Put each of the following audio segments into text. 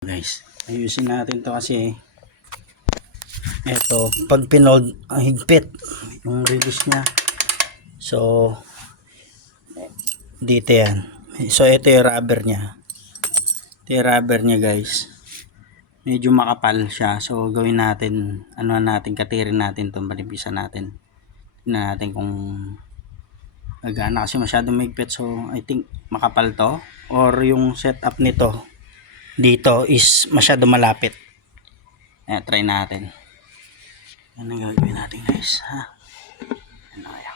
Guys, ayusin natin to kasi eto pag pinold ang higpit yung release nya, so dito yan. So ito yung rubber nya guys, medyo makapal siya, so gawin natin katirin natin to, manipisan natin, tingnan natin kung gagana kasi masyadong mahigpit. So I think makapal to or yung setup nito dito is masyado malapit. Try natin. Ano ang gagawin natin guys, ha? Ano kaya?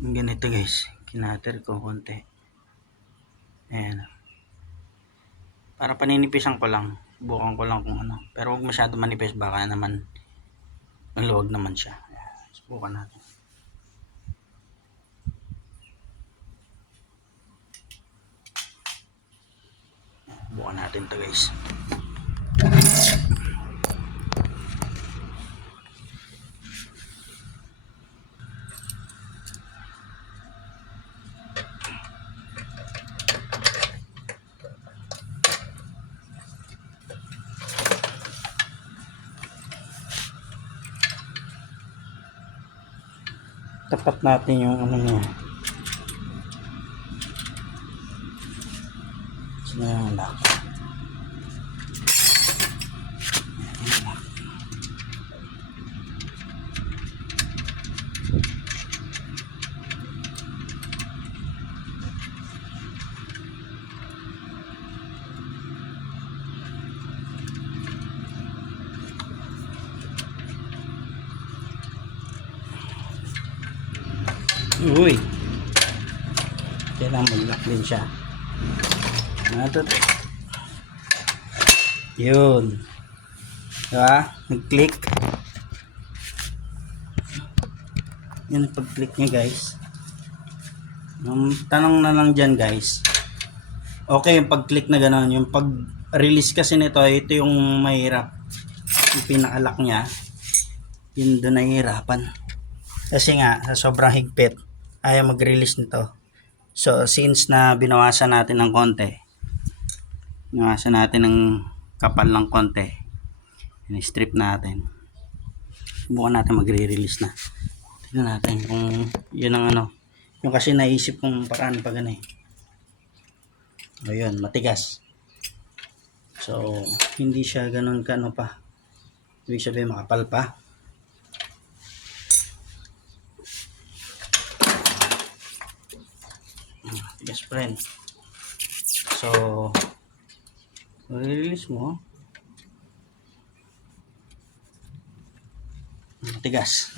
Ganito guys, kinater ko konti. Ayan. Para paninipisan ko lang, subukan ko lang kung ano. Pero huwag masyado manipis, baka naman maluwag naman siya. Ayan. Subukan natin. Subukan natin to guys. Tapat natin yung ano niya. Sino yung lock? Uy, kailangan mag-lock din siya. Nato. Yun, diba? Nag-click. Yun, pag-click niya guys. Ang tanong na lang dyan guys, okay yung pag-click na gano'n. Yung pag-release kasi nito, ito yung mahirap. Yung pinaka-lock nya, yun doon nahihirapan. Kasi nga, sa sobrang higpit, ayaw mag-release nito. So, since na binawasan natin ng konti, binawasan natin ng kapal ng konti, in-strip natin. Subukan natin magre-release na. Tignan natin kung yun ang ano. Yung kasi naisip kong paraan pag ano eh. Ayun, matigas. So, hindi siya ganun kano pa. Ibig sabihin makapal pa. Yes friend. So release mo, matigas.